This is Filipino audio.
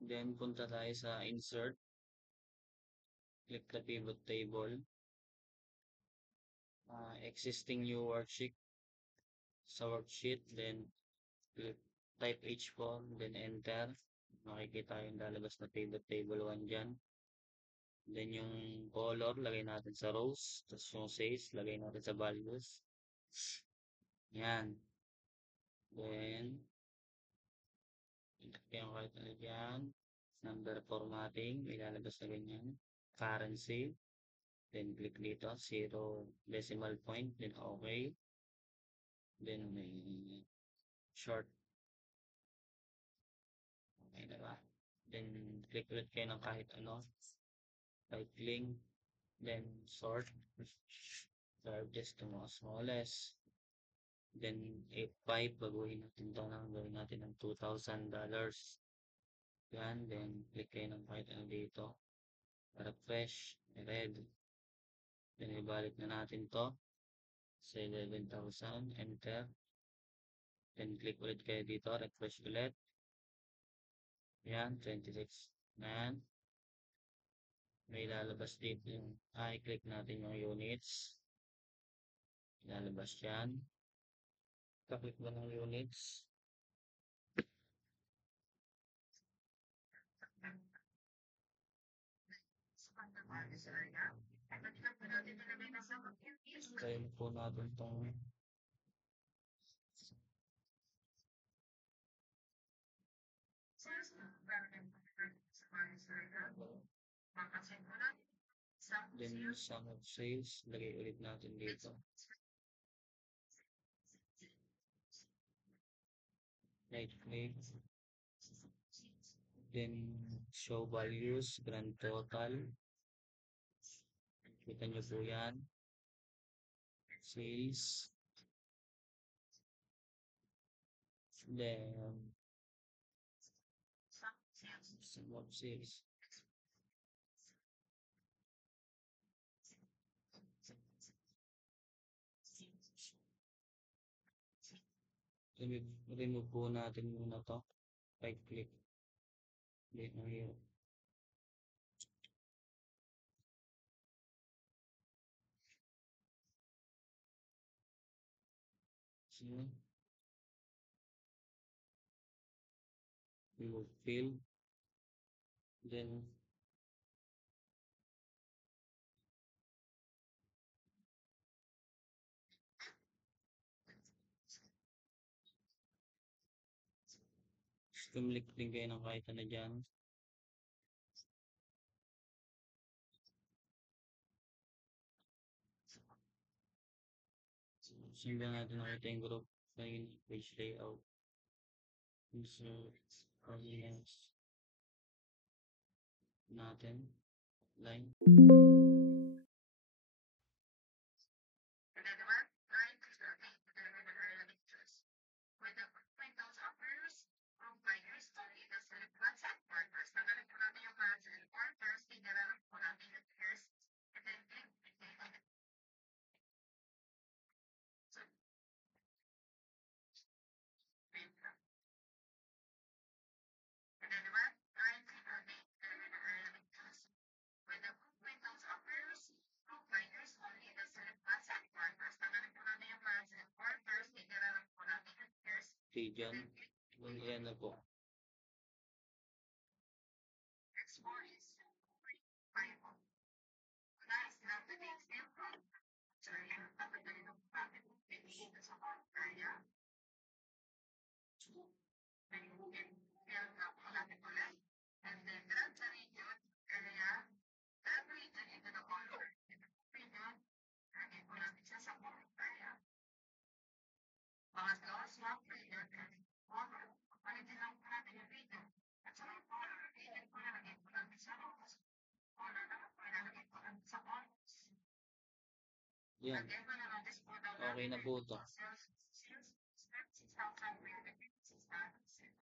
Then, punta tayo sa insert. Click the pivot table. Existing new worksheet. Sa worksheet, then click type H4, then enter. Makikita yung lalabas na pivot table 1 dyan. Then yung color, lagay natin sa rows. Tapos yung size, lagay natin sa values. Yan. Then, yung kahit ano dyan. Number formatting, ilalabas na ganyan. Currency. Then, click dito. 0 decimal point. Then, okay. Then, may short. Okay na ba? Then, click ulit kayo ng kahit ano. Right link. Then, sort. Largest to mga smallest. Then, F5, baguhin natin ito na. Gawin natin ng $2,000. Yan. Then, click kayo ng kahit ano dito. Refresh. Red. Then, ibalik na natin to sa 11,000. Enter. Then, click ulit kayo dito. Refresh ulit. Yan. 26. Yan. May lalabas dito yung i-click natin yung units. Lalabas yan. Kaklik mo ng units. Try po natin itong then sum of sales. Lagay ulit natin dito. Right click. Then show values. Grand total. Kita nyo po yan. Sales. Then sum of sales. Remove po natin muna to. Right click. Then here. See? Remove fill. Then click din kayo ng kahit ano dyan. Simba natin nakita yung group page layout. Insert audience natin. Line. Okay, dyan. Yan na po. Yan. Okay na po ito.